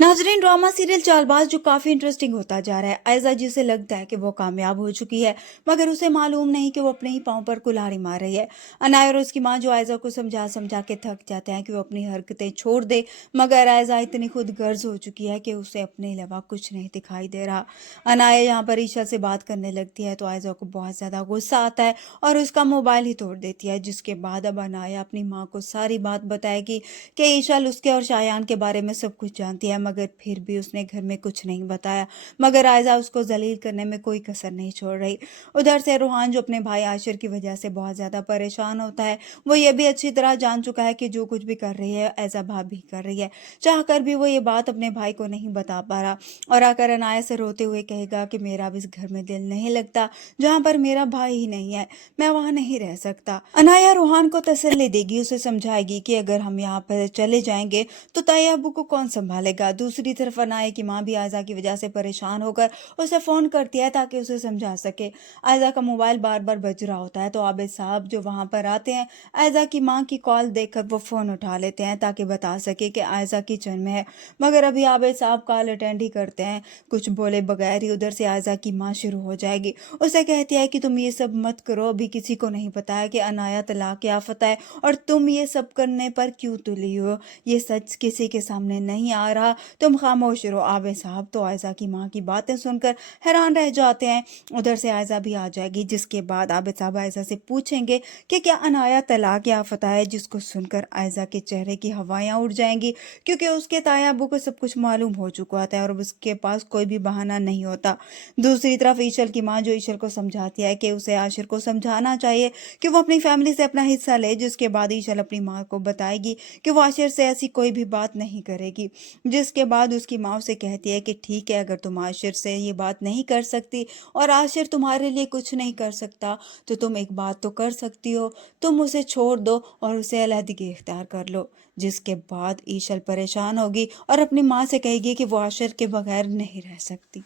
नाजरीन, drama serial Chaalbaaz जो काफ़ी इंटरेस्टिंग होता जा रहा है। आयजा जी से लगता है कि वो कामयाब हो चुकी है, मगर उसे मालूम नहीं कि वो अपने ही पाँव पर कुल्हाड़ी मार रही है। अनाया और उसकी माँ जो आयजा को समझा समझा के थक जाते हैं कि वो अपनी हरकतें छोड़ दे, मगर आयजा इतनी खुद गर्ज हो चुकी है कि उसे अपने अलावा कुछ नहीं दिखाई दे रहा। अनाया यहाँ पर ईशा से बात करने लगती है तो आयजा को बहुत ज़्यादा गुस्सा आता है और उसका मोबाइल ही तोड़ देती है, जिसके बाद अब अनाया अपनी माँ को सारी बात बताएगी कि ईशल उसके और शायान के बारे में सब कुछ जानती है, मगर फिर भी उसने घर में कुछ नहीं बताया। मगर आयजा उसको जलील करने में कोई कसर नहीं छोड़ रही। उधर से रूहान जो अपने भाई आशिर की वजह से बहुत ज़्यादा परेशान होता है, वो ये भी अच्छी तरह जान चुका है कि जो कुछ भी कर रही है ऐसा भाभी कर रही है। चाह कर भी वो ये बात अपने भाई को नहीं बता पा रहा और आकर अनाया से रोते हुए कहेगा कि मेरा भी इस घर में दिल नहीं लगता, जहाँ पर मेरा भाई ही नहीं है, मैं वहाँ नहीं रह सकता। अनाया रूहान को तसल्ली देगी, उसे समझाएगी कि अगर हम यहाँ पर चले जाएंगे तो ताया अब्बू को कौन संभालेगा। दूसरी तरफ अनाया की माँ भी आयजा की वजह से परेशान होकर उसे फ़ोन करती है ताकि उसे समझा सके। आयजा का मोबाइल बार बार बज रहा होता है तो आबिद साहब जो वहाँ पर आते हैं, आयजा की माँ की कॉल देखकर वो फ़ोन उठा लेते हैं ताकि बता सके कि आयजा किचन में है। मगर अभी आबिद साहब कॉल अटेंड ही करते हैं, कुछ बोले बगैर ही उधर से आयजा की माँ शुरू हो जाएगी। उसे कहती है कि तुम ये सब मत करो, अभी किसी को नहीं पता है कि अनाया तलाक याफ्ता है और तुम ये सब करने पर क्यों तुली हो। ये सच किसी के सामने नहीं आ रहा, तुम खामोश रहो। आबिद साहब तो आयजा की माँ की बातें सुनकर हैरान रह जाते हैं। उधर से आयजा भी आ जाएगी, जिसके बाद आबिद साहब आयजा से पूछेंगे कि क्या अनाया तलाक याफ्ता है, जिसको सुनकर आयजा के चेहरे की हवाएं उड़ जाएंगी, क्योंकि उसके ताया अब्बू को सब कुछ मालूम हो चुका होता है और उसके पास कोई भी बहाना नहीं होता। दूसरी तरफ ईशल की माँ जो ईशल को समझाती है कि उसे आशिर को समझाना चाहिए कि वो अपनी फैमिली से अपना हिस्सा ले, जिसके बाद ईशल अपनी माँ को बताएगी कि वो आशिर से ऐसी कोई भी बात नहीं करेगी। जिसके बाद उसकी माँ उसे कहती है कि ठीक है, अगर तुम आशिर से ये बात नहीं कर सकती और आशिर तुम्हारे लिए कुछ नहीं कर सकता तो तुम एक बात तो कर सकती हो, तुम उसे छोड़ दो और उसे अलहदगी इख्तियार कर लो। जिसके बाद ईशल परेशान होगी और अपनी माँ से कहेगी कि वो आशिर के बगैर नहीं रह सकती।